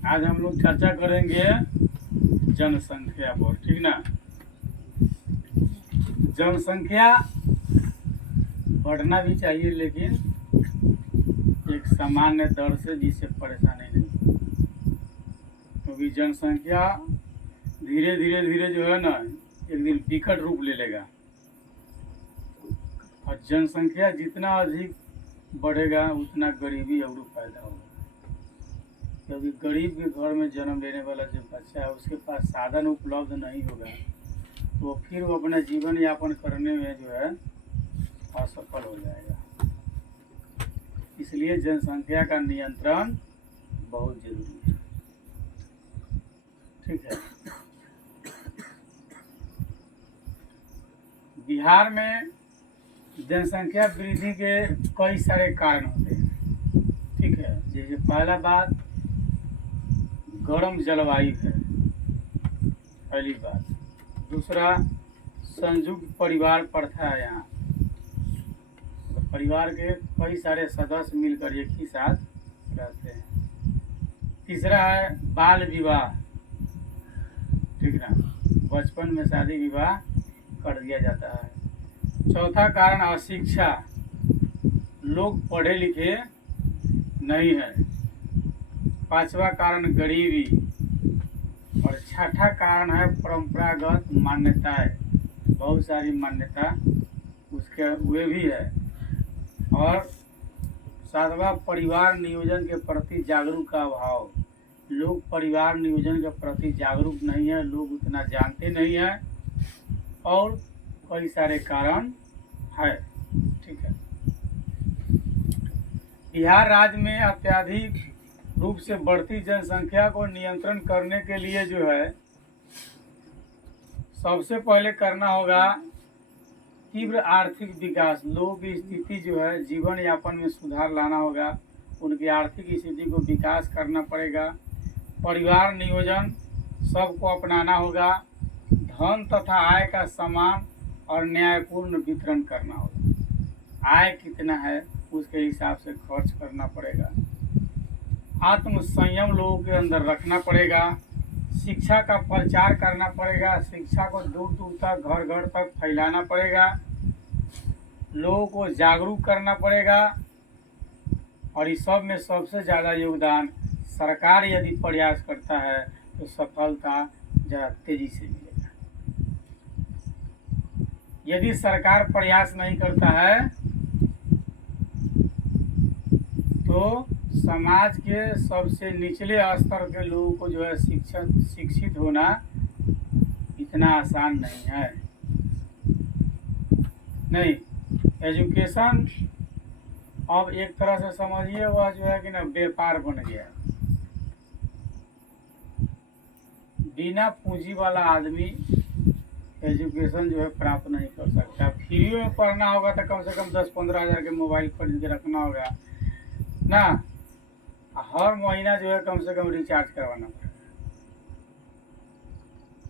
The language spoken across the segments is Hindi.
आज हम लोग चर्चा करेंगे जनसंख्या पर, ठीक ना। जनसंख्या बढ़ना भी चाहिए, लेकिन एक सामान्य दर से, जिससे परेशानी नहीं, क्योंकि जनसंख्या धीरे धीरे धीरे जो है ना, एक दिन विकट रूप ले लेगा। और जनसंख्या जितना अधिक बढ़ेगा उतना गरीबी और पैदा होगा, क्योंकि गरीब के घर में जन्म लेने वाला जो बच्चा है उसके पास साधन उपलब्ध नहीं होगा, तो फिर वो अपना जीवन यापन करने में जो है असफल हो जाएगा। इसलिए जनसंख्या का नियंत्रण बहुत जरूरी है, ठीक है। बिहार में जनसंख्या वृद्धि के कई सारे कारण होते हैं, ठीक है। जैसे पहला बात गर्म जलवायु है, पहली बात। दूसरा संयुक्त परिवार प्रथा है, यहाँ तो परिवार के कई सारे सदस्य मिलकर एक ही साथ रहते हैं। तीसरा है बाल विवाह, ठीक ना, बचपन में शादी विवाह कर दिया जाता है। चौथा कारण अशिक्षा, लोग पढ़े लिखे नहीं है। पांचवा कारण गरीबी, और छठा कारण है परंपरागत मान्यताएं, बहुत सारी मान्यता उसके वे भी है। और सातवां परिवार नियोजन के प्रति जागरूक का अभाव, लोग परिवार नियोजन के प्रति जागरूक नहीं है, लोग उतना जानते नहीं है, और कई सारे कारण है, ठीक है। बिहार राज्य में अत्यधिक रूप से बढ़ती जनसंख्या को नियंत्रण करने के लिए जो है सबसे पहले करना होगा तीव्र आर्थिक विकास। लोगों की स्थिति जो है जीवन यापन में सुधार लाना होगा, उनकी आर्थिक स्थिति को विकास करना पड़ेगा। परिवार नियोजन सबको अपनाना होगा। धन तथा आय का समान और न्यायपूर्ण वितरण करना होगा। आय कितना है उसके हिसाब से खर्च करना पड़ेगा। आत्म संयम लोगों के अंदर रखना पड़ेगा। शिक्षा का प्रचार करना पड़ेगा, शिक्षा को दूर दूर तक, घर घर तक फैलाना पड़ेगा। लोगों को जागरूक करना पड़ेगा। और इस सब में सबसे ज़्यादा योगदान सरकार यदि प्रयास करता है तो सफलता ज़्यादा तेजी से मिलेगा। यदि सरकार प्रयास नहीं करता है तो समाज के सबसे निचले स्तर के लोगों को जो है शिक्षित होना इतना आसान नहीं है। नहीं, एजुकेशन अब एक तरह से समझिए वह जो है कि ना व्यापार बन गया। बिना पूंजी वाला आदमी एजुकेशन जो है प्राप्त नहीं कर सकता। फ्री में पढ़ना होगा तो कम से कम 10-15 हज़ार के मोबाइल खरीद के रखना होगा ना, हर महीना जो है कम से कम रिचार्ज करवाना पड़ेगा,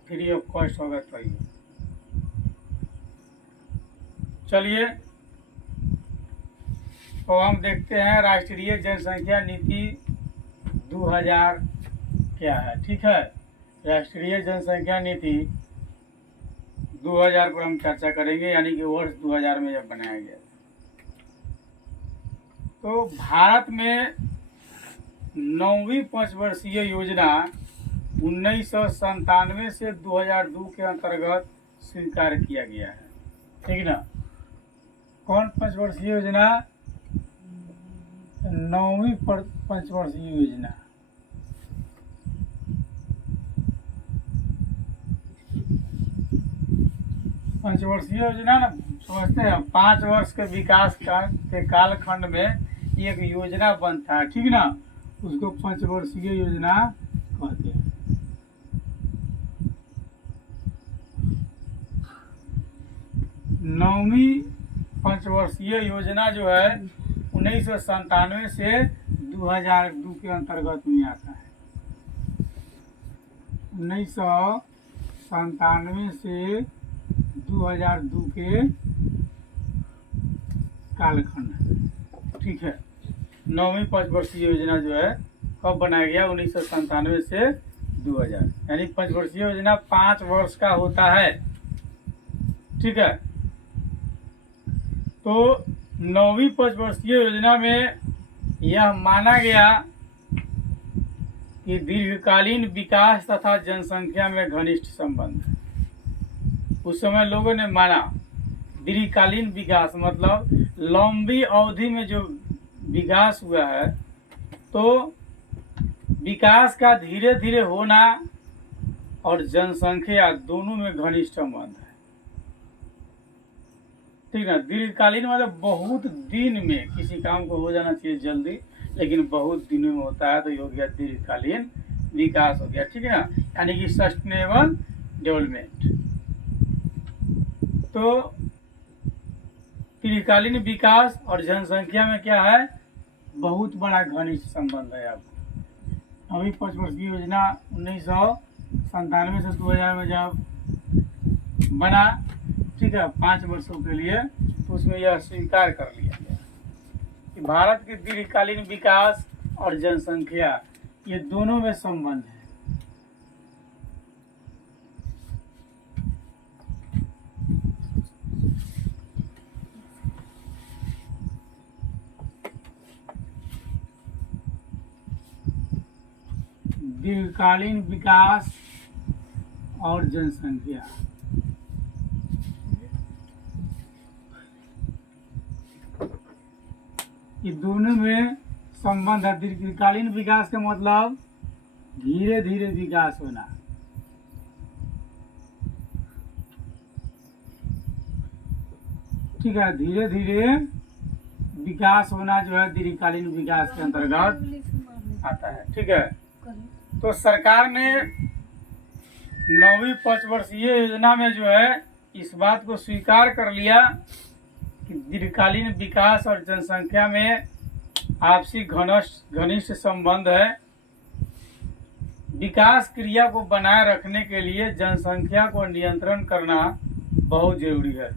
फ्री ऑफ कॉस्ट होगा तो ये। चलिए तो हम देखते हैं राष्ट्रीय जनसंख्या नीति 2000 क्या है, ठीक है। राष्ट्रीय जनसंख्या नीति 2000 पर हम चर्चा करेंगे, यानी कि वर्ष 2000 में जब बनाया गया। तो भारत में 9वीं पंचवर्षीय योजना 1997 से 2002 के अंतर्गत स्वीकार किया गया है, ठीक ना। कौन पंचवर्षीय योजना? 9वीं पंचवर्षीय योजना। पंचवर्षीय योजना ना समझते हैं, 5 वर्ष के विकास के कालखंड में एक योजना बनता है, ठीक ना, उसको पंचवर्षीय योजना कहते हैं। नौवीं पंचवर्षीय योजना जो है 1997 से 2002 के अंतर्गत में आता है। 1997 से 2002 के कालखंड है, ठीक है। 9वीं पंचवर्षीय योजना जो है कब बनाया गया? 1997 से 2000, यानी पंचवर्षीय योजना 5 वर्ष का होता है। ठीक है, तो 9वीं पंचवर्षीय योजना में यह माना गया कि दीर्घकालीन विकास तथा जनसंख्या में घनिष्ठ संबंध है। उस समय लोगों ने माना दीर्घकालीन विकास मतलब लंबी अवधि में जो विकास हुआ है, तो विकास का धीरे धीरे होना और जनसंख्या दोनों में घनिष्ठ संबंध है। ठीक है, दीर्घकालीन मतलब बहुत दिन में किसी काम को हो जाना चाहिए जल्दी, लेकिन बहुत दिनों में होता है, तो ये हो गया दीर्घकालीन विकास हो गया। ठीक है ना, यानी कि सस्टेनेबल डेवलपमेंट। तो दीर्घकालीन विकास और जनसंख्या में क्या है? बहुत बड़ा घनिष्ठ संबंध है। अब अभी पंचवर्षीय योजना 1997 से 2000 में जब बना, ठीक है, 5 वर्षों के लिए, तो उसमें यह स्वीकार कर लिया गया कि भारत के दीर्घकालीन विकास और जनसंख्या ये दोनों में संबंध है। दीर्घकालीन विकास और जनसंख्या, ये दोनों में संबंध है। दीर्घकालीन विकास का मतलब धीरे धीरे विकास होना, ठीक है, धीरे धीरे विकास होना जो है दीर्घकालीन विकास के अंतर्गत आता है। ठीक है, तो सरकार ने 9वीं पंचवर्षीय योजना में जो है इस बात को स्वीकार कर लिया कि दीर्घकालीन विकास और जनसंख्या में आपसी घनिष्ठ संबंध है। विकास क्रिया को बनाए रखने के लिए जनसंख्या को नियंत्रण करना बहुत जरूरी है।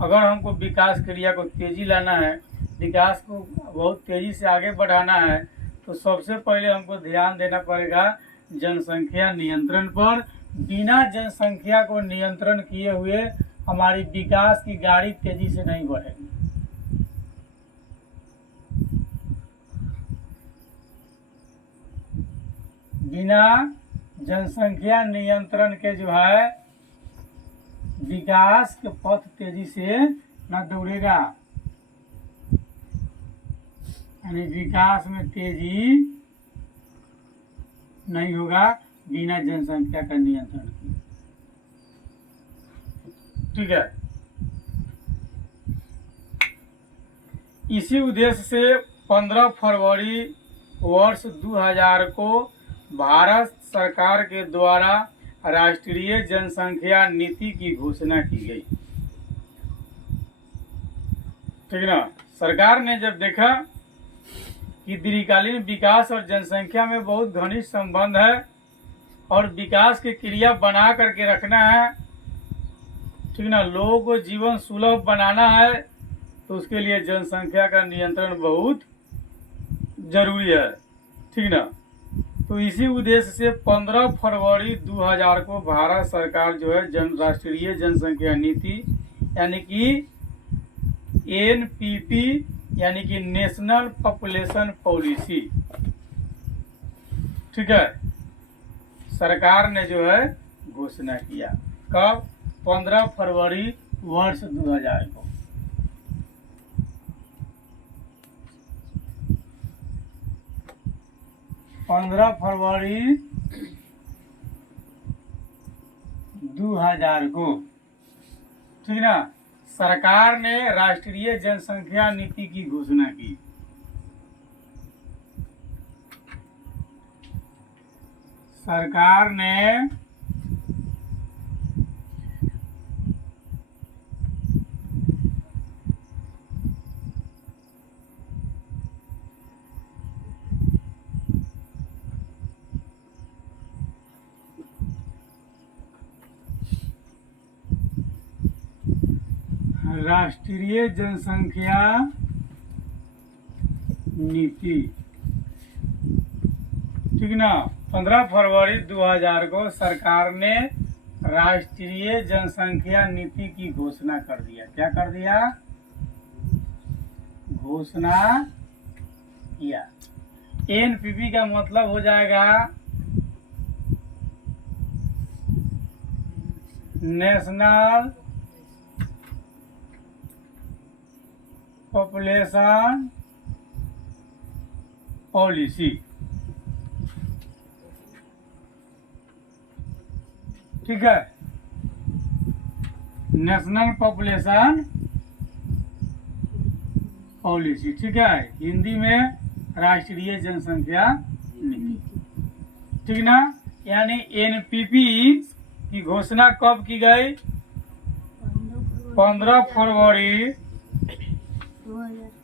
अगर हमको विकास क्रिया को तेजी लाना है, विकास को बहुत तेजी से आगे बढ़ाना है, तो सबसे पहले हमको ध्यान देना पड़ेगा जनसंख्या नियंत्रण पर। बिना जनसंख्या को नियंत्रण किए हुए हमारी विकास की गाड़ी तेजी से नहीं बढ़ेगी। बिना जनसंख्या नियंत्रण के जो है विकास के पथ तेजी से न दौड़ेगा, यानी विकास में तेजी नहीं होगा बिना जनसंख्या का नियंत्रण किए। ठीक है, इसी उद्देश्य से 15 फरवरी वर्ष 2000 को भारत सरकार के द्वारा राष्ट्रीय जनसंख्या नीति की घोषणा की गई। ठीक ना, सरकार ने जब देखा कि दीर्घकालीन विकास और जनसंख्या में बहुत घनिष्ठ संबंध है और विकास की क्रिया बना करके रखना है, ठीक ना, लोगों को जीवन सुलभ बनाना है, तो उसके लिए जनसंख्या का नियंत्रण बहुत जरूरी है। ठीक ना, तो इसी उद्देश्य से 15 फरवरी 2000 को भारत सरकार जो है राष्ट्रीय जनसंख्या नीति यानी कि NPP यानी कि नेशनल पॉपुलेशन पॉलिसी, ठीक है, सरकार ने जो है घोषणा किया। कब? 15 फरवरी वर्ष 2000 को। पंद्रह फरवरी 2000 को, ठीक ना, सरकार ने राष्ट्रीय जनसंख्या नीति की घोषणा की। सरकार ने राष्ट्रीय जनसंख्या नीति ठीक ना। 15 फरवरी 2000 को सरकार ने राष्ट्रीय जनसंख्या नीति की घोषणा कर दिया। क्या कर दिया? घोषणा किया। एनपीपी का मतलब हो जाएगा नेशनल पॉपुलेशन पॉलिसी। ठीक है, नेशनल पॉपुलेशन पॉलिसी। ठीक है, हिंदी में राष्ट्रीय जनसंख्या नीति। ठीक ना। यानी एनपीपी की घोषणा कब की गई? 15 फरवरी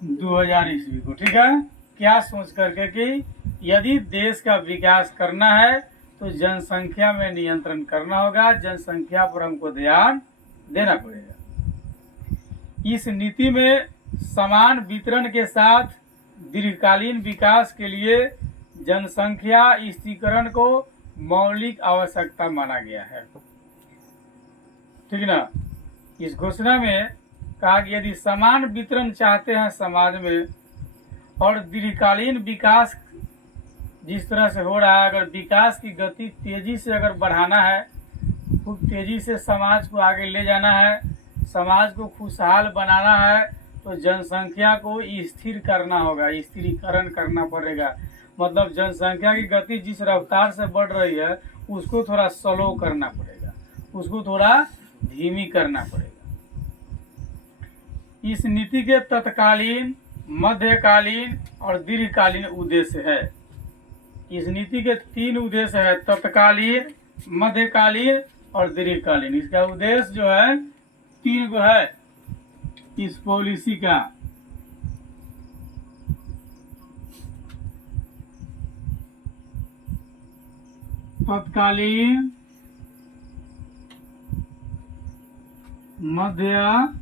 2000 ईस्वी को। ठीक है, क्या सोच करके कि यदि देश का विकास करना है तो जनसंख्या में नियंत्रण करना होगा, जनसंख्या पर हमको ध्यान देना पड़ेगा। इस नीति में समान वितरण के साथ दीर्घकालीन विकास के लिए जनसंख्या स्थिरीकरण को मौलिक आवश्यकता माना गया है। ठीक ना। इस घोषणा में कहा कि यदि समान वितरण चाहते हैं समाज में और दीर्घकालीन विकास जिस तरह से हो रहा है, अगर विकास की गति तेजी से अगर बढ़ाना है, खूब तेजी से समाज को आगे ले जाना है, समाज को खुशहाल बनाना है, तो जनसंख्या को स्थिर करना होगा, स्थिरीकरण करना पड़ेगा। मतलब जनसंख्या की गति जिस रफ्तार से बढ़ रही है उसको थोड़ा स्लो करना पड़ेगा, उसको थोड़ा धीमी करना पड़ेगा। इस नीति के तत्कालीन, मध्यकालीन और दीर्घकालीन उद्देश्य है। इस नीति के 3 उद्देश्य है, तत्कालीन, मध्यकालीन और दीर्घकालीन। इसका उद्देश्य जो है 3 गो है इस पॉलिसी का। तत्कालीन, मध्यकालीन,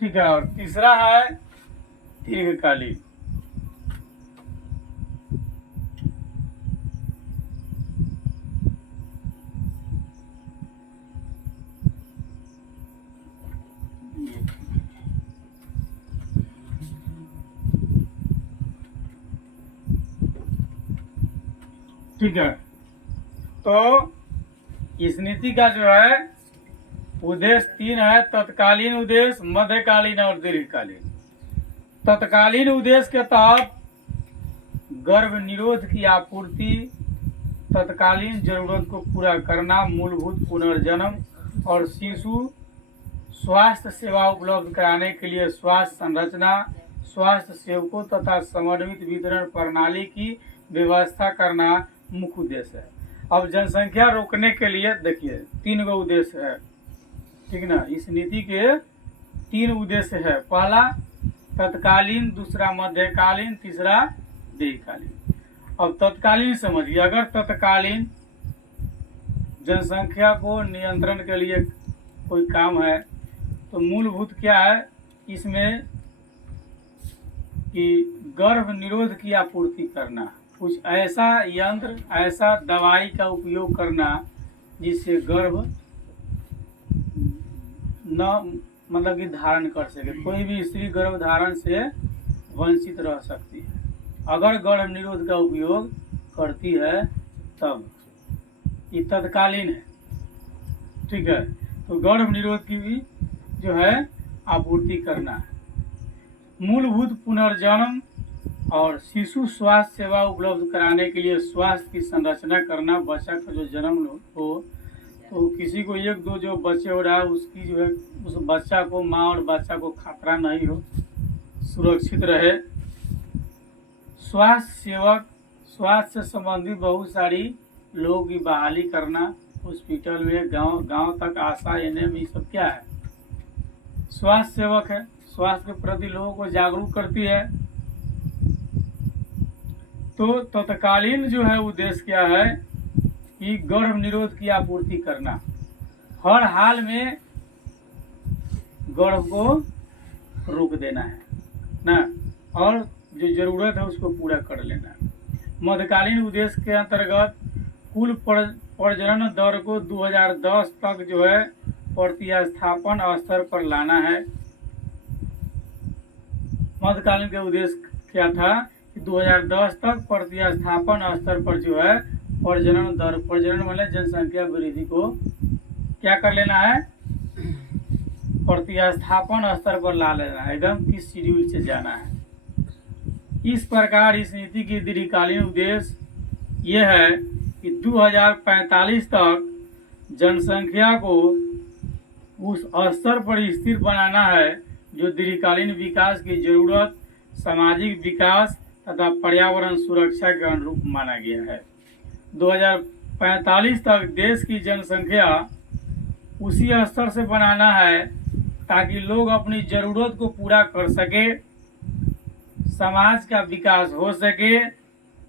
ठीक है, और तीसरा है दीर्घकालीन। ठीक है, तो इस नीति का जो है उद्देश्य 3 है, तत्कालीन उद्देश्य, मध्यकालीन और दीर्घकालीन। तत्कालीन उद्देश्य के तहत गर्भ निरोध की आपूर्ति, तत्कालीन जरूरत को पूरा करना, मूलभूत पुनर्जन्म और शिशु स्वास्थ्य सेवा उपलब्ध कराने के लिए स्वास्थ्य संरचना, स्वास्थ्य सेवकों तथा समन्वित वितरण प्रणाली की व्यवस्था करना मुख्य उद्देश्य है। अब जनसंख्या रोकने के लिए देखिए 3 गो उद्देश्य है। ठीक ना। इस नीति के 3 उद्देश्य है। पहला तत्कालीन, दूसरा मध्यकालीन, तीसरा दीर्घकालीन। अब तत्कालीन समझिए, अगर तत्कालीन जनसंख्या को नियंत्रण के लिए कोई काम है तो मूलभूत क्या है इसमें कि गर्भ निरोध की आपूर्ति करना, कुछ ऐसा यंत्र, ऐसा दवाई का उपयोग करना जिससे गर्भ न मतलब कि धारण कर सके। कोई भी स्त्री गर्भ धारण से वंचित रह सकती है अगर गर्भ निरोध का उपयोग करती है तब। ये तत्कालीन है। ठीक है, तो गर्भ निरोध की भी जो है आपूर्ति करना है। मूलभूत पुनर्जन्म और शिशु स्वास्थ्य सेवा उपलब्ध कराने के लिए स्वास्थ्य की संरचना करना। बच्चा का जो जन्म हो तो किसी को 1-2 जो बच्चे हो रहा है उसकी जो है उस बच्चा को, माँ और बच्चा को खतरा नहीं हो, सुरक्षित रहे। स्वास्थ्य सेवक, स्वास्थ्य से संबंधित बहुत सारी लोगों की बहाली करना, हॉस्पिटल में गांव तक आशा एनएम, ये सब क्या है? स्वास्थ्य सेवक है, स्वास्थ्य के प्रति लोगों को जागरूक करती है। तो तत्कालीन जो है उद्देश्य क्या है कि गर्भ निरोध की आपूर्ति करना, हर हाल में गर्भ को रोक देना है ना। और जो ज़रूरत है उसको पूरा कर लेना है। मध्यकालीन उद्देश्य के अंतर्गत कुल प्रजनन दर को 2010 तक जो है प्रतिस्थापन स्तर पर लाना है। मध्यकालीन का उद्देश्य क्या था कि 2010 तक प्रतिस्थापन स्तर पर जो है प्रजनन मतलब जनसंख्या वृद्धि को क्या कर लेना है, प्रतिस्थापन स्तर पर ला लेना है, एकदम किस शेड्यूल से जाना है। इस प्रकार इस नीति की दीर्घकालीन उद्देश्य यह है कि 2045 तक जनसंख्या को उस स्तर पर स्थिर बनाना है जो दीर्घकालीन विकास की जरूरत, सामाजिक विकास तथा पर्यावरण सुरक्षा के अनुरूप माना गया है। 2045 तक देश की जनसंख्या उसी स्तर से बनाना है ताकि लोग अपनी ज़रूरत को पूरा कर सके, समाज का विकास हो सके,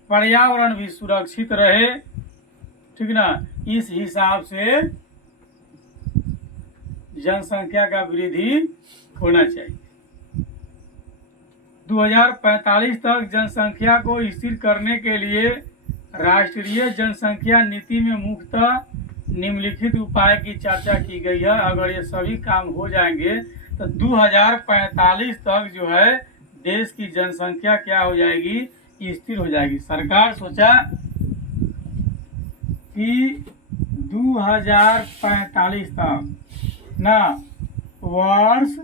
पर्यावरण भी सुरक्षित रहे, ठीक ना। इस हिसाब से जनसंख्या का वृद्धि होना चाहिए। 2045 तक जनसंख्या को स्थिर करने के लिए राष्ट्रीय जनसंख्या नीति में मुख्यतः निम्नलिखित उपाय की चर्चा की गई है। अगर ये सभी काम हो जाएंगे तो 2045 तक जो है देश की जनसंख्या क्या हो जाएगी, स्थिर हो जाएगी। सरकार सोचा कि 2045 तक ना, वर्ष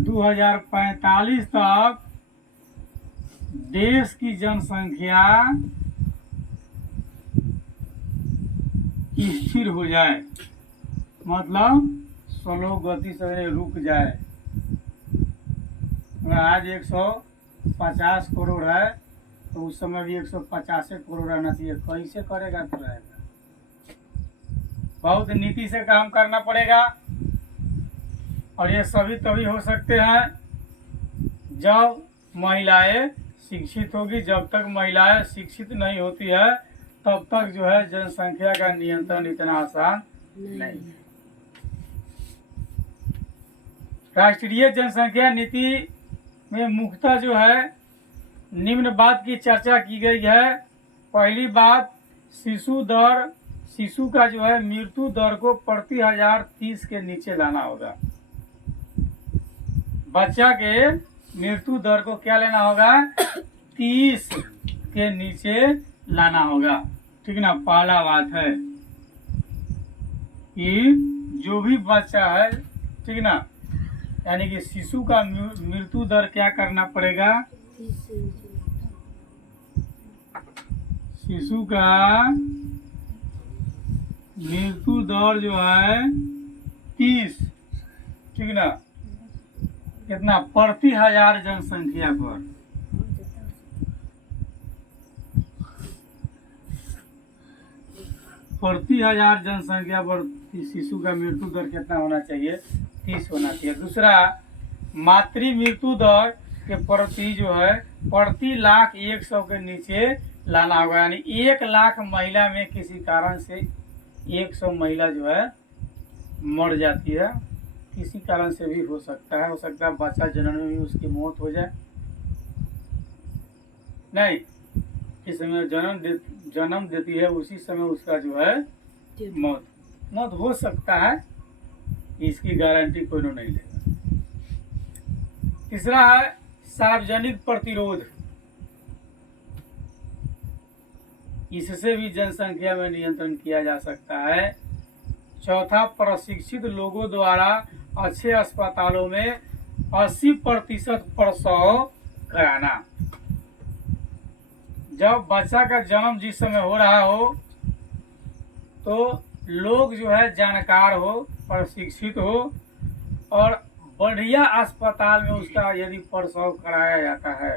2045 तक देश की जनसंख्या स्थिर हो जाए, मतलब स्लो गति से रुक जाए। आज 150 करोड़ है तो उस समय भी 150 करोड़ रहना चाहिए। कैसे करेगा तो रहेगा, बहुत नीति से काम करना पड़ेगा। और ये सभी तभी हो सकते हैं जब महिलाएं शिक्षित होगी। जब तक महिलाएं शिक्षित नहीं होती है तब तक जो है जनसंख्या का नियंत्रण इतना आसान नहीं है। राष्ट्रीय जनसंख्या नीति में मुख्यतः जो है निम्न बात की चर्चा की गई है। पहली बात, शिशु का जो है मृत्यु दर को प्रति 1000 30 के नीचे लाना होगा। बच्चा के मृत्यु दर को क्या लेना होगा, 30 के नीचे लाना होगा, ठीक ना। पहला बात है कि जो भी बच्चा है, ठीक ना, यानी कि शिशु का मृत्यु दर क्या करना पड़ेगा, शिशु का मृत्यु दर जो है 30, ठीक ना, कितना, प्रति 1000 जनसंख्या पर। प्रति 1000 जनसंख्या पर शिशु का मृत्यु दर कितना होना चाहिए, 30 होना चाहिए। दूसरा, मातृ मृत्यु दर के प्रति जो है प्रति लाख 100 के नीचे लाना होगा। यानी 1 लाख महिला में किसी कारण से 100 महिला जो है मर जाती है। किसी कारण से भी हो सकता है बच्चा जनन में भी उसकी मौत हो जाए। नहीं, इस समय जन्म देती है उसी समय उसका जो है मौत हो सकता है, इसकी गारंटी कोई नहीं लेगा। तीसरा है सार्वजनिक प्रतिरोध, इससे भी जनसंख्या में नियंत्रण किया जा सकता है। चौथा, प्रशिक्षित लोगों द्वारा अच्छे अस्पतालों में 80% प्रसव कराना। जब बच्चा का जन्म जिस समय हो रहा हो तो लोग जो है जानकार हो, प्रशिक्षित हो और बढ़िया अस्पताल में उसका यदि प्रसव कराया जाता है,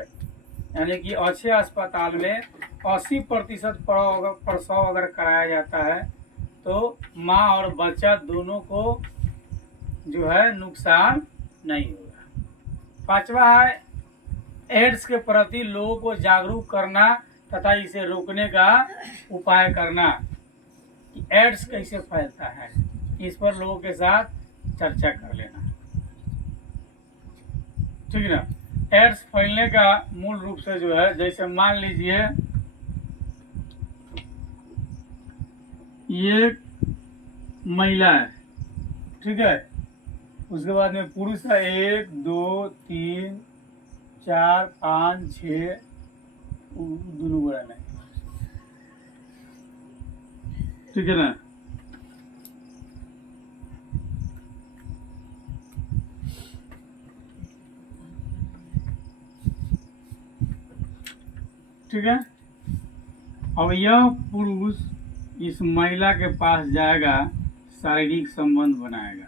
यानी कि अच्छे अस्पताल में 80% प्रसव अगर कराया जाता है तो माँ और बच्चा दोनों को जो है नुकसान नहीं होगा। पांचवा है एड्स के प्रति लोगों को जागरूक करना तथा इसे रोकने का उपाय करना कि एड्स कैसे फैलता है, इस पर लोगों के साथ चर्चा कर लेना, ठीक ना। एड्स फैलने का मूल रूप से जो है, जैसे मान लीजिए ये महिला है, ठीक है, उसके बाद में पुरुष है 1 2 3 4 5 6, दोनों बड़ा नहीं, ठीक है ना। ठीक है, अब यह पुरुष इस महिला के पास जाएगा, शारीरिक संबंध बनाएगा,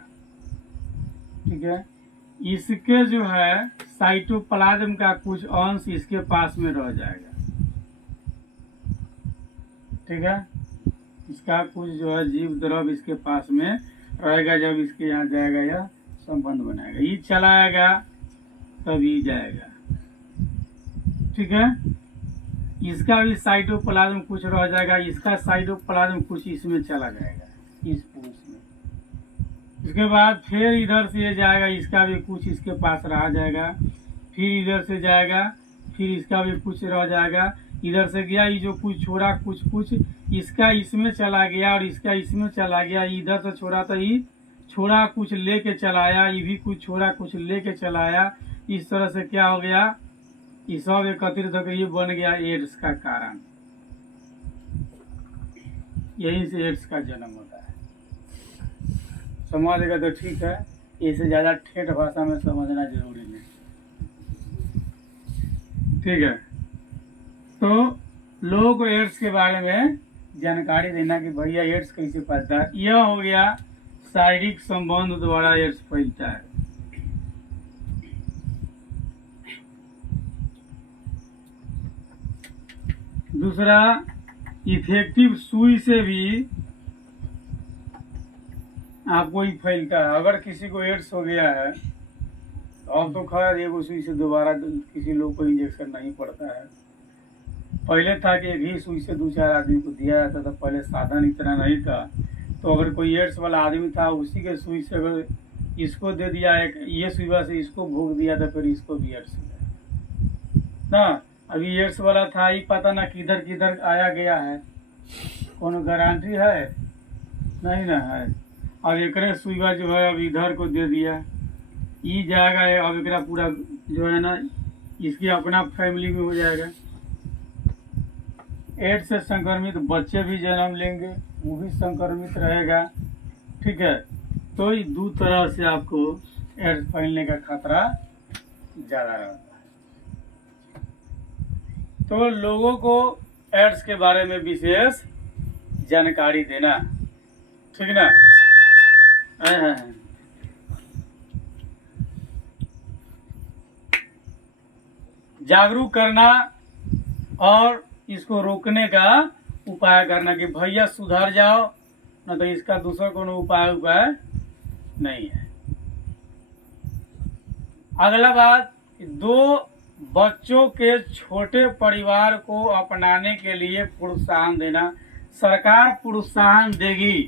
ठीक है, इसके जो है साइटोप्लाज्म का कुछ अंश इसके पास में रह जाएगा, ठीक है, इसका कुछ जो है जीव द्रव इसके पास में रहेगा, जब इसके यहाँ जाएगा यह संबंध बनाएगा, ये चलाएगा तभी जाएगा, ठीक है, इसका भी साइटोप्लाज्म कुछ रह जाएगा, इसका साइटोप्लाज्म कुछ इसमें चला जाएगा, इस पुरुष में। इसके बाद फिर इधर से ये जाएगा, इसका भी कुछ इसके पास रह जाएगा, फिर इधर से जाएगा, फिर इसका भी कुछ रह जाएगा, इधर से गया, ये जो कुछ छोड़ा कुछ इसका इसमें चला गया और इसका इसमें चला गया, इधर से छोड़ा तो ये छोड़ा कुछ लेके चलाया, ये भी कुछ छोड़ा कुछ लेके चलाया, इस तरह से क्या हो गया, ये सब एकत्रित होकर ये बन गया एड्स का कारण। यहीं से एड्स का जन्म होता है। समझेगा तो ठीक है, इससे ज़्यादा ठेठ भाषा में समझना जरूरी नहीं, ठीक है। तो लोगों को एड्स के बारे में जानकारी देना कि भैया एड्स कैसे फैलता है। यह हो गया शारीरिक संबंध द्वारा एड्स फैलता है। दूसरा, इफेक्टिव सुई से भी आपको ही फैलता है। अगर किसी को एड्स हो गया है, अब तो खैर एगो सुई से दोबारा किसी लोग को इंजेक्शन नहीं पड़ता है। पहले था कि एक ही सुई से 2-4 आदमी को दिया जाता था, पहले साधन इतना नहीं था। तो अगर कोई एड्स वाला आदमी था, उसी के सुई से अगर इसको दे दिया, एक ये सुईवा से इसको भोग दिया, तो फिर इसको भी एड्स हो गया ना। अभी एड्स वाला था, ही पता ना किधर किधर आया गया है, कोनो गारंटी है नहीं ना है। अब एक सुईवा जो है अब इधर को दे दिया, ये जाएगा, अब एक पूरा जो है ना इसकी अपना फैमिली में हो जाएगा। एड्स से संक्रमित बच्चे भी जन्म लेंगे, वो भी संक्रमित रहेगा, ठीक है। तो ये दो तरह से आपको एड्स फैलने का खतरा ज़्यादा रहता है। तो लोगों को एड्स के बारे में विशेष जानकारी देना, ठीक ना। जागरूक करना और इसको रोकने का उपाय करना कि भैया सुधर जाओ, न तो इसका दूसरा कोनो उपाय नहीं है। अगला बात, 2 बच्चों के छोटे परिवार को अपनाने के लिए प्रोत्साहन देना। सरकार प्रोत्साहन देगी,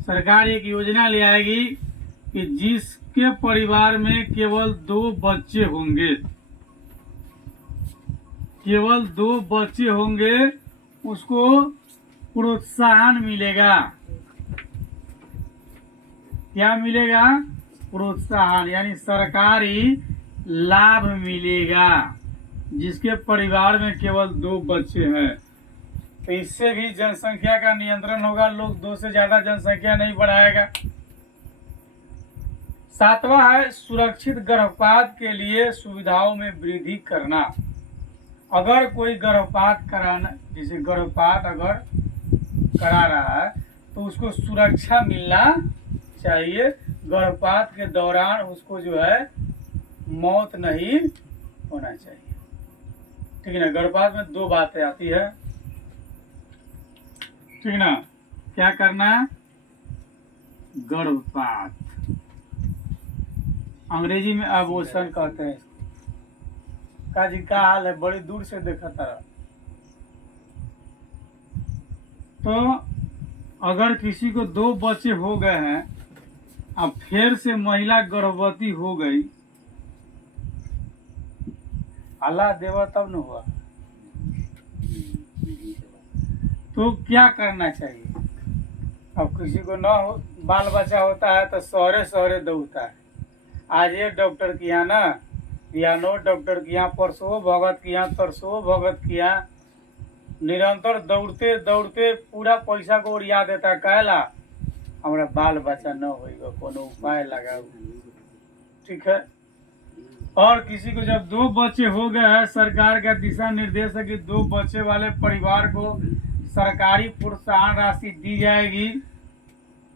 सरकार एक योजना ले आएगी कि जिसके परिवार में केवल 2 बच्चे होंगे, केवल 2 बच्चे होंगे, उसको प्रोत्साहन मिलेगा। क्या मिलेगा? प्रोत्साहन, यानी सरकारी लाभ मिलेगा जिसके परिवार में केवल 2 बच्चे हैं। तो इससे भी जनसंख्या का नियंत्रण होगा, लोग 2 से ज्यादा जनसंख्या नहीं बढ़ाएगा। 7वां है सुरक्षित गर्भपात के लिए सुविधाओं में वृद्धि करना। अगर कोई गर्भपात कराना, जैसे गर्भपात अगर करा रहा है तो उसको सुरक्षा मिलना चाहिए। गर्भपात के दौरान उसको जो है मौत नहीं होना चाहिए, ठीक है ना। गर्भपात में 2 बातें आती है, ठीक ना। क्या करना? गर्भपात, अंग्रेजी में अबॉर्शन कहते हैं। काजी का हाल है, बड़ी दूर से देखा था। तो अगर किसी को 2 बच्चे हो गए हैं, अब फिर से महिला गर्भवती हो गई, अल्लाह देवा तब न हुआ। तो क्या करना चाहिए? अब किसी को न हो बाल बच्चा होता है तो शहरे शहरे दौड़ता है, आज ये डॉक्टर के यहाँ ना, बिहानो डॉक्टर के यहाँ, परसों भगत के यहाँ, तरसों भगत के यहाँ, निरंतर दौड़ते दौड़ते पूरा पैसा को उड़िया देता है। कहला हमारा बाल बच्चा न होगा, कोनो उपाय लगाओ। ठीक है। और किसी को जब 2 बच्चे हो गए हैं, सरकार का दिशा निर्देश है कि 2 बच्चे वाले परिवार को सरकारी प्रोत्साहन राशि दी जाएगी।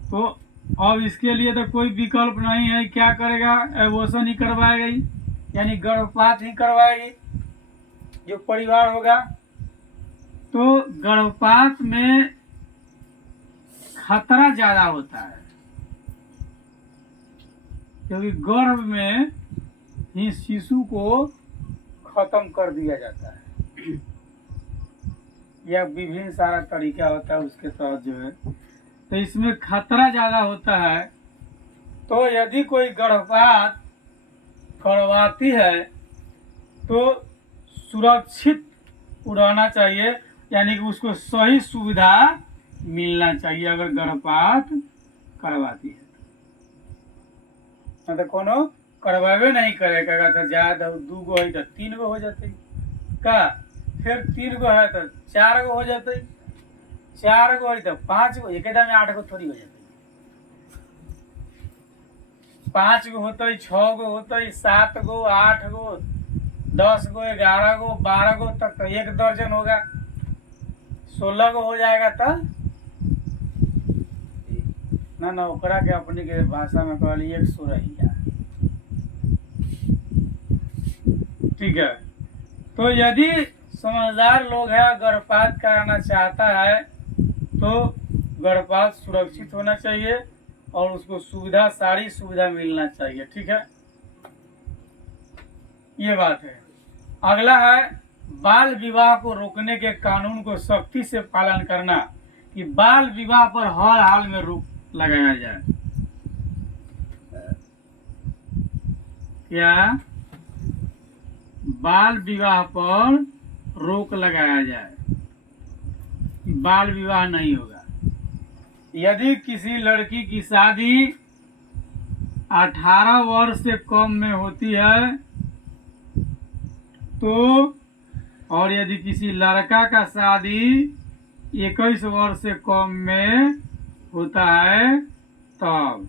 तो अब इसके लिए तो कोई विकल्प नहीं है, क्या करेगा? एबॉर्शन ही करवाएगी, यानी गर्भपात ही करवाएगी जो परिवार होगा। तो गर्भपात में खतरा ज्यादा होता है, क्योंकि गर्भ में ही शिशु को खत्म कर दिया जाता है। यह विभिन्न सारा तरीका होता है उसके तहत जो है, तो इसमें खतरा ज्यादा होता है। तो यदि कोई गर्भपात करवाती है तो सुरक्षित उड़ाना चाहिए, यानी कि उसको सही सुविधा मिलना चाहिए अगर गर्भपात करवाती है। तो कोनो करवावे नहीं करेगा तो ज्यादा 2 गो है तो 3 गो हो जाते का, फिर 3 गो है तो 4 गो हो जाते, 4 गो है तो 5 गो, एकदम में 8 गो थोड़ी हो जाते, 5 गो होते, 6 गो होते, 7 गो, 8 गो, 10 गो, 11 गो, 12 गो तक तो 1 दर्जन होगा, 16 गो हो जाएगा तब ना ओकरा के अपनी के भाषा में कहली 1 सुरहिया। ठीक है। तो यदि समझदार लोग है, गर्भपात कराना चाहता है तो गर्भपात सुरक्षित होना चाहिए और उसको सुविधा, सारी सुविधा मिलना चाहिए। ठीक है, ये बात है। अगला है बाल विवाह को रोकने के कानून को सख्ती से पालन करना, कि बाल विवाह पर हर हाल में रोक लगाया जाए। क्या? बाल विवाह पर रोक लगाया जाए, बाल विवाह नहीं होगा। यदि किसी लड़की की शादी 18 वर्ष से कम में होती है तो, और यदि किसी लड़का का शादी 21 वर्ष से कम में होता है तब,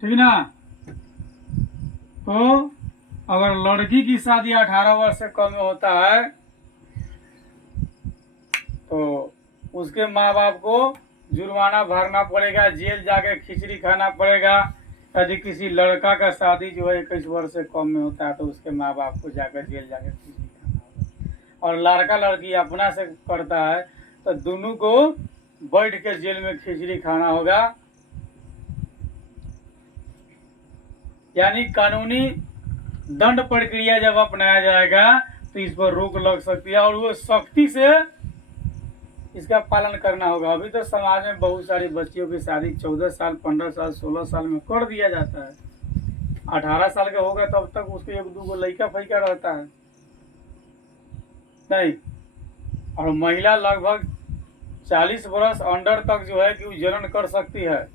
ठीक ना। तो अगर लड़की की शादी 18 वर्ष से कम में होता है तो उसके माँ बाप को जुर्माना भरना पड़ेगा, जेल जाके खिचड़ी खाना पड़ेगा। यदि किसी लड़का का शादी जो है 21 वर्ष से कम में होता है तो उसके माँ बाप को जाकर जेल जाके खिचड़ी खाना होगा। और लड़का लड़की अपना से करता है तो दोनों को बैठ के जेल में खिचड़ी खाना होगा। यानी कानूनी दंड प्रक्रिया जब अपनाया जाएगा तो इस पर रोक लग सकती है और वो सख्ती से इसका पालन करना होगा। अभी तो समाज में बहुत सारी बच्चियों की शादी 14 साल, 15 साल, 16 साल में कर दिया जाता है। 18 साल का होगा तब तक उसको 1-2 गो लड़का फैका रहता है नहीं। और महिला लगभग 40 वर्ष अंडर तक जो है कि वो जन्म कर सकती है।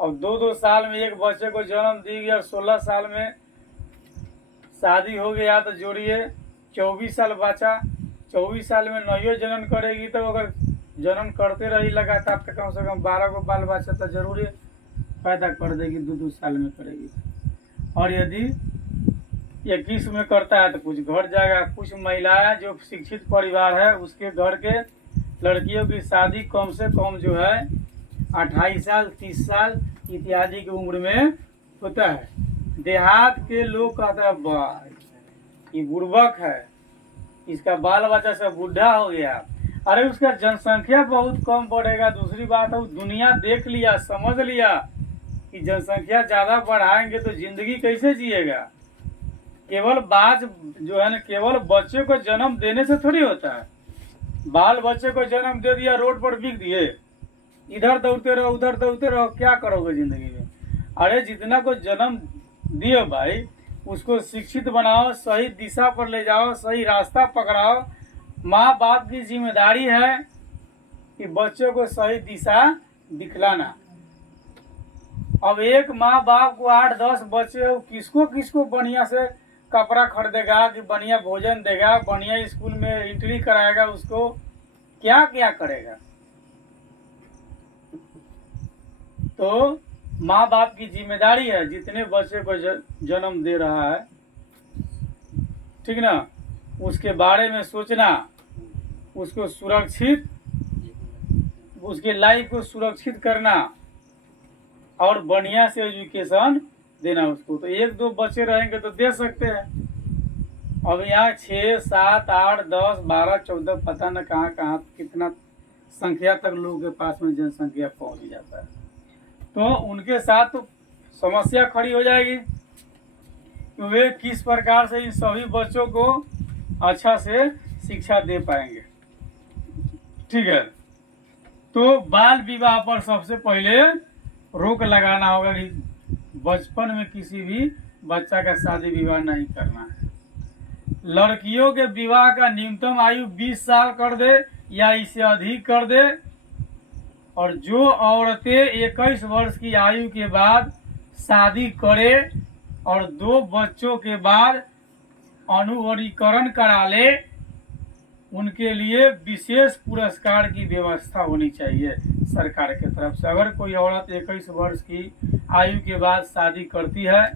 और 2-2 साल में एक बच्चे को जन्म दी गई और 16 साल में शादी हो गया तो जोड़िए 24 साल बचा। 24 साल में नहीं जन्म करेगी तो अगर जन्म करते रही लगातार तो कम से कम 12 को बाल बच्चा तो जरूर पैदा कर देगी, 2-2 साल में करेगी। और यदि 21 में करता है तो कुछ घट जाएगा। कुछ महिलाएं जो शिक्षित परिवार है उसके घर के लड़कियों की शादी कम से कम जो है 28 साल, 30 साल इत्यादि की उम्र में होता है। देहात के लोग कहते हैं वाह ये बुड़बक है, इसका बाल बच्चा सब बूढ़ा हो गया। अरे उसका जनसंख्या बहुत कम बढ़ेगा। दूसरी बात है दुनिया देख लिया, समझ लिया कि जनसंख्या ज्यादा बढ़ाएंगे तो जिंदगी कैसे जिएगा। केवल बात जो है ना, केवल बच्चे को जन्म देने से थोड़ी होता है। बाल बच्चे को जन्म दे दिया, रोड पर बिक दिए, इधर दौड़ते रहो उधर दौड़ते रहो, क्या करोगे जिंदगी में। अरे जितना को जन्म दिए भाई उसको शिक्षित बनाओ, सही दिशा पर ले जाओ, सही रास्ता पकड़ाओ। माँ बाप की जिम्मेदारी है कि बच्चों को सही दिशा दिखलाना। अब एक माँ बाप को 8-10 बच्चे हो, किसको किसको बढ़िया से कपड़ा खरीदेगा, कि बढ़िया भोजन देगा, बढ़िया स्कूल में एंट्री कराएगा, उसको क्या क्या करेगा। तो माँ बाप की जिम्मेदारी है जितने बच्चे को जन्म दे रहा है, ठीक ना, उसके बारे में सोचना, उसको सुरक्षित, उसके लाइफ को सुरक्षित करना और बढ़िया से एजुकेशन देना उसको। तो 1-2 बच्चे रहेंगे तो दे सकते हैं। अब यहाँ 6, 7, 8, 10, 12, 14 पता न कहाँ कहाँ कितना संख्या तक लोगों के पास में जनसंख्या पहुँच जाता है। तो उनके साथ तो समस्या खड़ी हो जाएगी कि वे किस प्रकार से इन सभी बच्चों को अच्छा से शिक्षा दे पाएंगे। ठीक है, तो बाल विवाह पर सबसे पहले रोक लगाना होगा कि बचपन में किसी भी बच्चा का शादी विवाह नहीं करना है। लड़कियों के विवाह का न्यूनतम आयु 20 साल कर दे या इससे अधिक कर दे, और जो औरतें 21 वर्ष की आयु के बाद शादी करे और 2 बच्चों के बाद अनुवरीकरण करा ले, उनके लिए विशेष पुरस्कार की व्यवस्था होनी चाहिए सरकार की तरफ से। अगर कोई औरत 21 वर्ष की आयु के बाद शादी करती है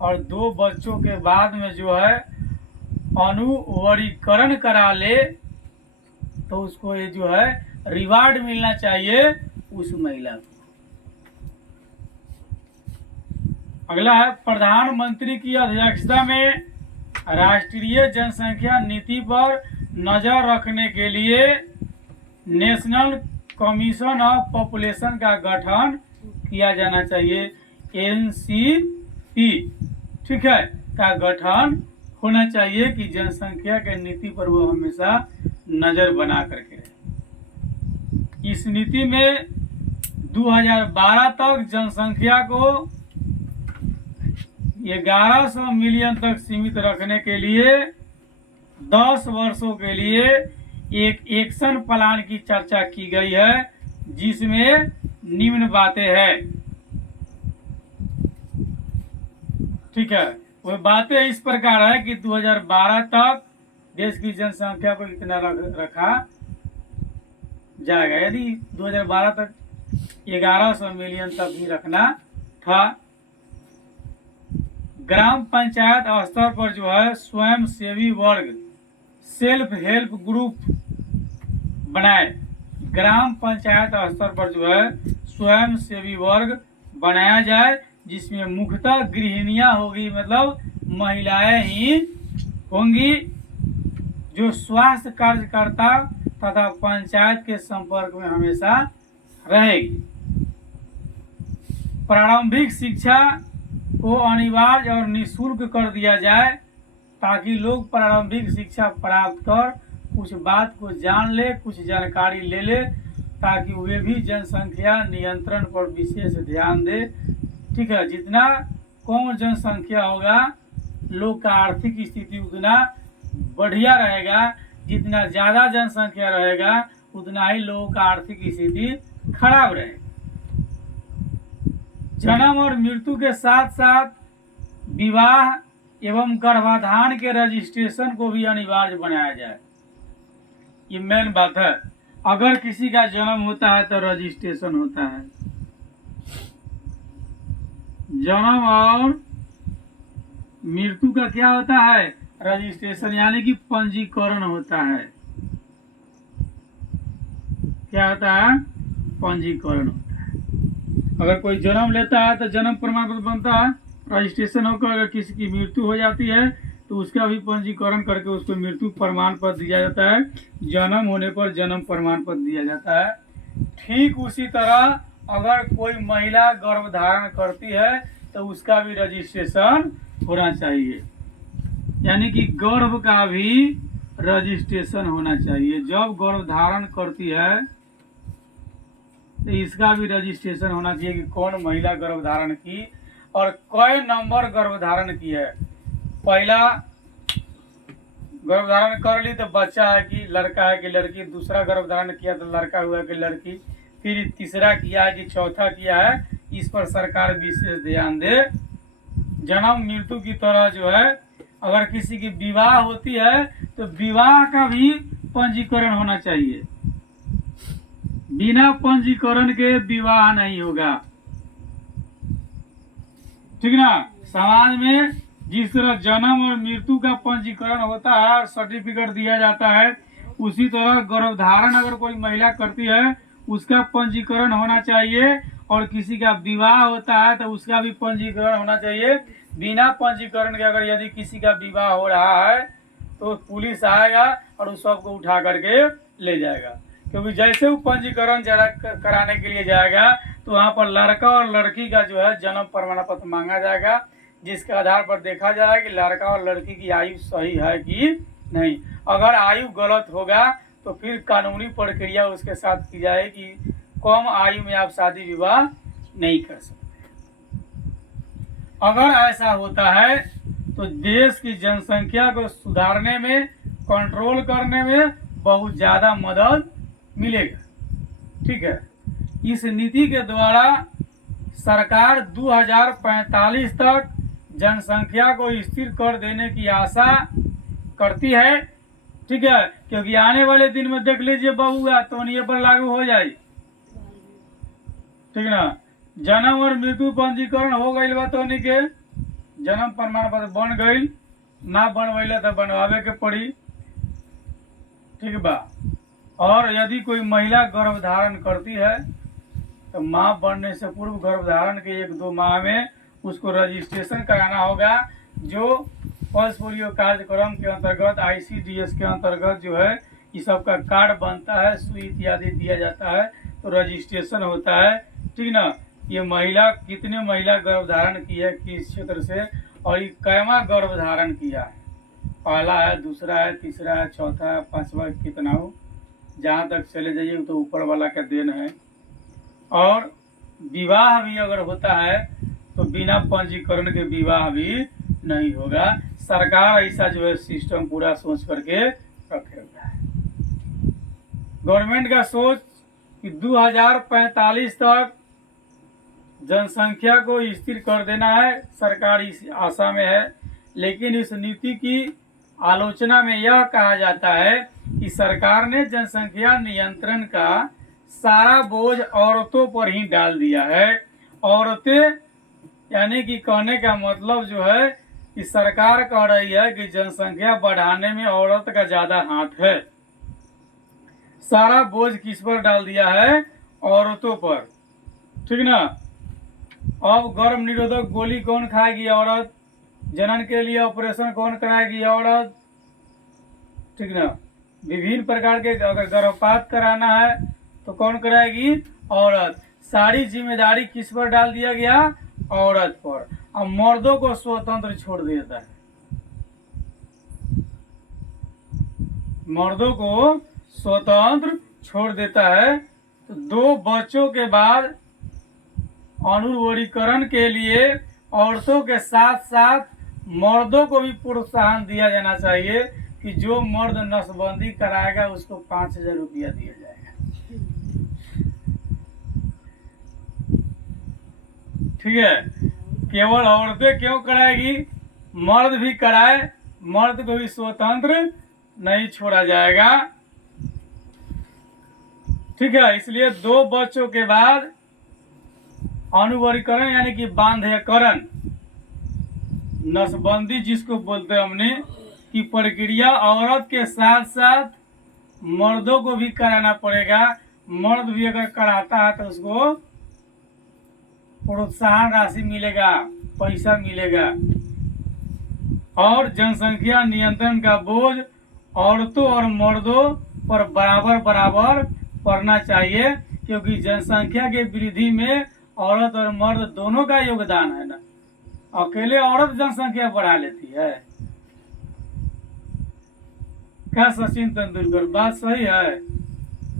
और 2 बच्चों के बाद में जो है अनुवरीकरण करा ले, तो उसको ये जो है रिवार्ड मिलना चाहिए उस महिला को। अगला है, प्रधानमंत्री की अध्यक्षता में राष्ट्रीय जनसंख्या नीति पर नजर रखने के लिए नेशनल कमीशन ऑफ पॉपुलेशन का गठन किया जाना चाहिए। NCP, ठीक है, का गठन होना चाहिए कि जनसंख्या के नीति पर वो हमेशा नजर बना करके रहे। इस नीति में 2012 तक जनसंख्या को 1100 मिलियन तक सीमित रखने के लिए 10 वर्षों के लिए एक एक्शन प्लान की चर्चा की गई है, जिसमें निम्न बातें हैं। ठीक है, वो बातें इस प्रकार है कि 2012 तक देश की जनसंख्या को इतना रखा जाएगा। यदि 2012 तक 1100 मिलियन तक ही रखना था। ग्राम पंचायत स्तर पर जो है स्वयं सेवी वर्ग, सेल्फ हेल्प ग्रुप बनाए। ग्राम पंचायत स्तर पर जो है स्वयं सेवी वर्ग बनाया जाए, जिसमें मुख्यतः गृहिणियां होगी, मतलब महिलाएं ही होंगी, जो स्वास्थ्य कार्यकर्ता तथा पंचायत के संपर्क में हमेशा रहेगी। प्रारंभिक शिक्षा को अनिवार्य और निःशुल्क कर दिया जाए, ताकि लोग प्रारंभिक शिक्षा प्राप्त कर कुछ बात को जान ले, कुछ जानकारी ले ले, ताकि वे भी जनसंख्या नियंत्रण पर विशेष ध्यान दे। ठीक है, जितना कम जनसंख्या होगा, लोग का आर्थिक स्थिति उतना बढ़िया रहेगा। जितना ज़्यादा जनसंख्या रहेगा, उतना ही लोगों का आर्थिक स्थिति खराब रहेगा। जन्म और मृत्यु के साथ साथ विवाह एवं गर्भाधान के रजिस्ट्रेशन को भी अनिवार्य बनाया जाए। ये मेन बात है। अगर किसी का जन्म होता है तो रजिस्ट्रेशन होता है। जन्म और मृत्यु का क्या होता है? रजिस्ट्रेशन, यानी कि पंजीकरण होता है। क्या होता है? पंजीकरण होता है। अगर कोई जन्म लेता है तो जन्म प्रमाण पत्र बनता है, रजिस्ट्रेशन होकर अगर किसी की मृत्यु हो जाती है तो उसका भी पंजीकरण करके उसको मृत्यु प्रमाण पत्र दिया जाता है। जन्म होने पर जन्म प्रमाण पत्र दिया जाता है। ठीक उसी तरह अगर कोई महिला गर्भधारण करती है तो उसका भी रजिस्ट्रेशन होना चाहिए, यानी कि गर्भ का भी रजिस्ट्रेशन होना चाहिए। जब गर्भधारण करती है तो इसका भी रजिस्ट्रेशन होना चाहिए कि कौन महिला गर्भधारण की और कई नंबर गर्भधारण की है। पहला गर्भधारण कर ली तो बच्चा है कि लड़का है कि लड़की, दूसरा गर्भधारण किया तो लड़का हुआ कि लड़की, फिर तीसरा किया है कि चौथा किया है, इस पर सरकार विशेष ध्यान दे। जन्म मृत्यु की तरह जो है, अगर किसी की विवाह होती है तो विवाह का भी पंजीकरण होना चाहिए। बिना पंजीकरण के विवाह नहीं होगा, ठीक ना। समाज में जिस तरह जन्म और मृत्यु का पंजीकरण होता है और सर्टिफिकेट दिया जाता है, उसी तरह गर्भधारण अगर कोई महिला करती है उसका पंजीकरण होना चाहिए, और किसी का विवाह होता है तो उसका भी पंजीकरण होना चाहिए। बिना पंजीकरण के अगर यदि किसी का विवाह हो रहा है तो पुलिस आएगा और उस सबको उठा करके ले जाएगा, क्योंकि जैसे वो पंजीकरण कराने के लिए जाएगा तो वहाँ पर लड़का और लड़की का जो है जन्म प्रमाण पत्र मांगा जाएगा, जिसके आधार पर देखा जाए कि लड़का और लड़की की आयु सही है कि नहीं। अगर आयु गलत होगा तो फिर कानूनी प्रक्रिया उसके साथ की जाए कि कम आयु में आप शादी विवाह नहीं कर सकते। अगर ऐसा होता है तो देश की जनसंख्या को सुधारने में, कंट्रोल करने में बहुत ज़्यादा मदद मिलेगा, ठीक है। इस नीति के द्वारा सरकार 2045 तक जनसंख्या को स्थिर कर देने की आशा करती है, ठीक है। क्योंकि आने वाले दिन में देख लीजिए बहुआ तो ये पर लागू हो जाए, ठीक ना। जन्म और मृत्यु पंजीकरण हो गई बा तो के जन्म प्रमाण पत्र बन गई, ना बनवैले तो बनवावे के पड़ी, ठीक बा। और यदि कोई महिला गर्भधारण करती है तो माँ बनने से पूर्व गर्भधारण के 1-2 माह में उसको रजिस्ट्रेशन कराना होगा, जो पल्स पोलियो कार्यक्रम के अंतर्गत ICDS के अंतर्गत जो है इस सब का कार्ड बनता है, सुई इत्यादि दिया जाता है, तो रजिस्ट्रेशन होता है, ठीक ना। ये महिला कितने महिला गर्भधारण की है किस क्षेत्र से, और ये कैमा गर्भधारण किया है, पहला है, दूसरा है, तीसरा है, चौथा है, पांचवा कितना हो, जहाँ तक चले जाइए तो ऊपर वाला का देन है। और विवाह भी अगर होता है तो बिना पंजीकरण के विवाह भी नहीं होगा। सरकार ऐसा जो है सिस्टम पूरा सोच करके रखे हुआ है। गवर्नमेंट का सोच कि 2045 तक जनसंख्या को स्थिर कर देना है, सरकार इस आशा में है। लेकिन इस नीति की आलोचना में यह कहा जाता है कि सरकार ने जनसंख्या नियंत्रण का सारा बोझ औरतों पर ही डाल दिया है। औरतें, यानी कि कहने का मतलब जो है कि सरकार कह रही है कि जनसंख्या बढ़ाने में औरत का ज्यादा हाथ है। सारा बोझ किस पर डाल दिया है? औरतों पर, ठीक ना। अब गर्भ निरोधक गोली कौन खाएगी? औरत। जनन के लिए ऑपरेशन कौन कराएगी? औरत, ठीक ना। विभिन्न प्रकार के अगर गर्भपात कराना है तो कौन कराएगी? औरत। सारी जिम्मेदारी किस पर डाल दिया गया? औरत पर। अब मर्दों को स्वतंत्र छोड़ देता है, मर्दों को स्वतंत्र छोड़ देता है। तो 2 बच्चों के बाद अनुवरीकरण के लिए औरतों के साथ साथ मर्दों को भी प्रोत्साहन दिया जाना चाहिए कि जो मर्द नसबंदी कराएगा उसको 5,000 रुपया दिया जाएगा, ठीक है। केवल औरतें क्यों कराएगी? मर्द भी कराए, मर्द को भी स्वतंत्र नहीं छोड़ा जाएगा, ठीक है। इसलिए 2 बच्चों के बाद अनुवरीकरण यानी कि बांधेकरण, नसबंदी जिसको बोलते हैं हमने, की प्रक्रिया औरत के साथ साथ मर्दों को भी कराना पड़ेगा। मर्द भी अगर कराता है तो उसको प्रोत्साहन राशि मिलेगा, पैसा मिलेगा। और जनसंख्या नियंत्रण का बोझ औरतों और मर्दों पर बराबर बराबर पड़ना चाहिए, क्योंकि जनसंख्या के वृद्धि में औरत और मर्द दोनों का योगदान है ना। अकेले औरत जनसंख्या बढ़ा लेती है क्या सचिन तेंदुलकर? बात सही है।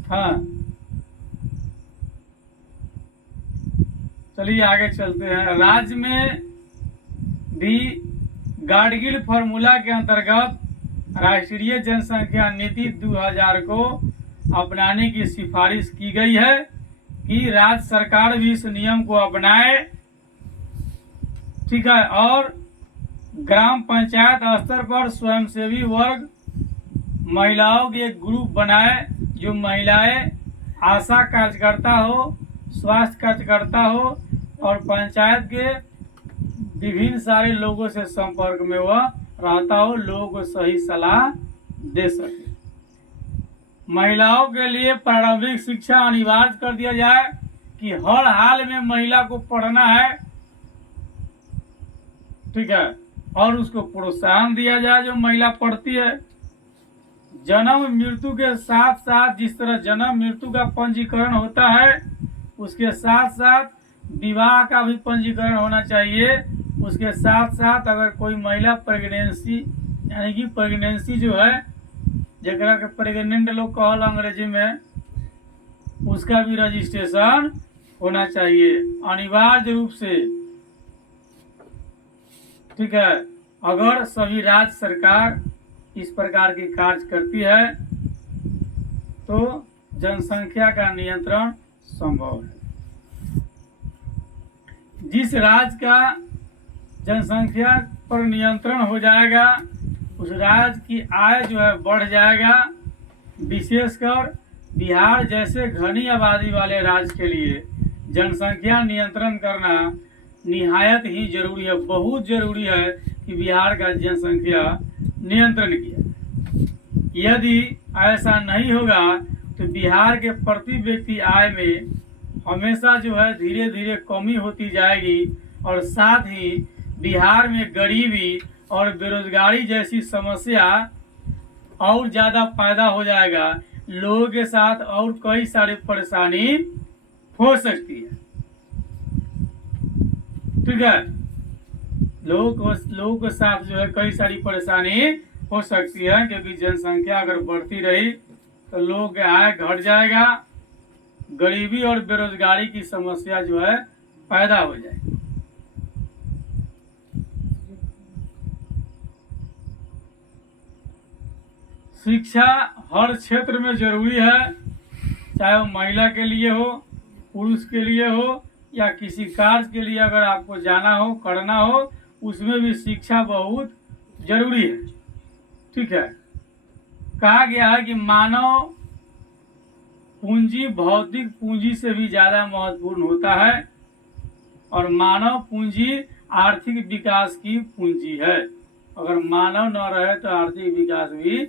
हाँ, चलिए आगे चलते हैं। राज्य में भी गाडगिल फार्मूला के अंतर्गत राष्ट्रीय जनसंख्या नीति 2000 को अपनाने की सिफारिश की गई है कि राज्य सरकार भी इस नियम को अपनाए। ठीक है। और ग्राम पंचायत स्तर पर स्वयंसेवी वर्ग महिलाओं के एक ग्रुप बनाए, जो महिलाएं आशा कार्यकर्ता हो, स्वास्थ्य कार्यकर्ता हो और पंचायत के विभिन्न सारे लोगों से संपर्क में वह रहता हो, लोगों को सही सलाह दे सके। महिलाओं के लिए प्रारंभिक शिक्षा अनिवार्य कर दिया जाए कि हर हाल में महिला को पढ़ना है। ठीक है। और उसको प्रोत्साहन दिया जाए जो महिला पढ़ती है। जन्म मृत्यु के साथ साथ जिस तरह जन्म मृत्यु का पंजीकरण होता है, उसके साथ साथ विवाह का भी पंजीकरण होना चाहिए। उसके साथ साथ अगर कोई महिला प्रेगनेंसी यानी कि प्रेगनेंसी जो है, जरा के प्रेग्नेंट लोग कहल अंग्रेजी में, उसका भी रजिस्ट्रेशन होना चाहिए अनिवार्य रूप से। ठीक है। अगर सभी राज्य सरकार इस प्रकार की कार्य करती है तो जनसंख्या का नियंत्रण संभव है। जिस राज्य का जनसंख्या पर नियंत्रण हो जाएगा, उस राज्य की आय जो है बढ़ जाएगा। विशेषकर बिहार जैसे घनी आबादी वाले राज्य के लिए जनसंख्या नियंत्रण करना निहायत ही जरूरी है। बहुत जरूरी है कि बिहार का जनसंख्या नियंत्रण किया। यदि ऐसा नहीं होगा तो बिहार के प्रति व्यक्ति आय में हमेशा जो है धीरे धीरे कमी होती जाएगी और साथ ही बिहार में गरीबी और बेरोजगारी जैसी समस्या और ज़्यादा पैदा हो जाएगा। लोगों के साथ और कई सारी परेशानी हो सकती है। ठीक है। लोगों के साथ जो है कई सारी परेशानी हो सकती है, क्योंकि जनसंख्या अगर बढ़ती रही तो लोगों के आय घट जाएगा, गरीबी और बेरोजगारी की समस्या जो है पैदा हो जाएगी। शिक्षा हर क्षेत्र में जरूरी है, चाहे वो महिला के लिए हो, पुरुष के लिए हो या किसी कार्य के लिए अगर आपको जाना हो, करना हो, उसमें भी शिक्षा बहुत जरूरी है। ठीक है। कहा गया है कि मानव पूंजी भौतिक पूंजी से भी ज्यादा महत्वपूर्ण होता है और मानव पूंजी आर्थिक विकास की पूंजी है। अगर मानव न रहे तो आर्थिक विकास भी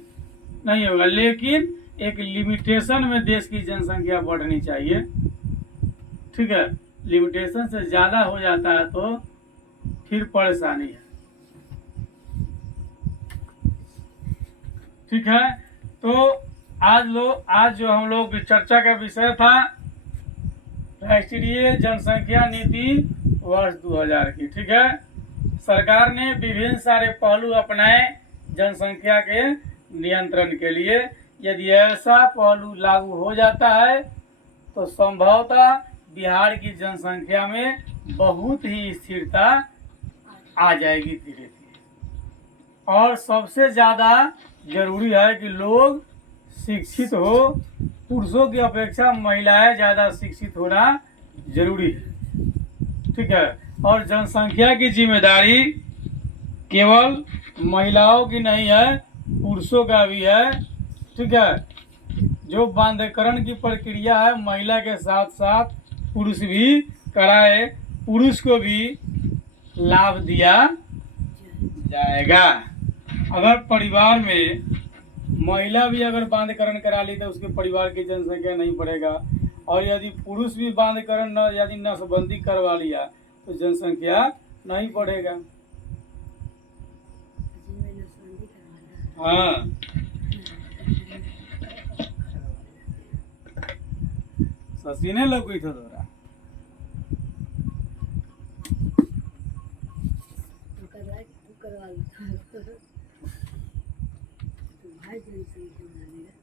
नहीं होगा। लेकिन एक लिमिटेशन में देश की जनसंख्या बढ़नी चाहिए। ठीक है। लिमिटेशन से ज्यादा हो जाता है तो फिर परेशानी है। ठीक है। तो आज जो हम लोग चर्चा का विषय था राष्ट्रीय जनसंख्या नीति वर्ष 2000 की। ठीक है। सरकार ने विभिन्न सारे पहलू अपनाए जनसंख्या के नियंत्रण के लिए। यदि ऐसा पहलू लागू हो जाता है तो संभवतः बिहार की जनसंख्या में बहुत ही स्थिरता आ जाएगी धीरे धीरे। और सबसे ज़्यादा जरूरी है कि लोग शिक्षित हो। पुरुषों की अपेक्षा महिलाएं ज़्यादा शिक्षित होना जरूरी है। ठीक है। और जनसंख्या की जिम्मेदारी केवल महिलाओं की नहीं है, पुरुषों का भी है। ठीक है। जो बांधकरण की प्रक्रिया है महिला के साथ साथ पुरुष भी कराए, पुरुष को भी लाभ दिया जाएगा। अगर परिवार में महिला भी अगर बांधकरण करा ली तो उसके परिवार की जनसंख्या नहीं बढ़ेगा, और यदि पुरुष भी बांधकरण यदि नसबंदी करवा लिया तो जनसंख्या नहीं बढ़ेगा। हाँ। ससीने लोग कोई था तोरा करवा लो भाई जनसंख्या